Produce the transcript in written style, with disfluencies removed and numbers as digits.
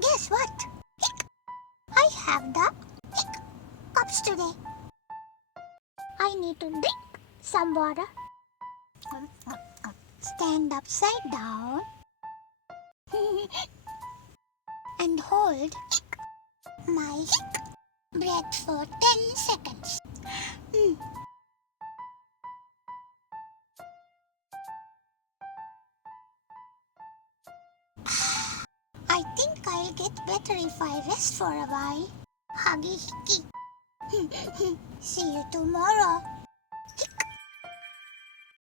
Guess what? I have the hiccups today. I need to drink some water. Stand upside down and hold my breath for 10 seconds. I think I'll get better if I rest for a while. Huggy hickey. See you tomorrow.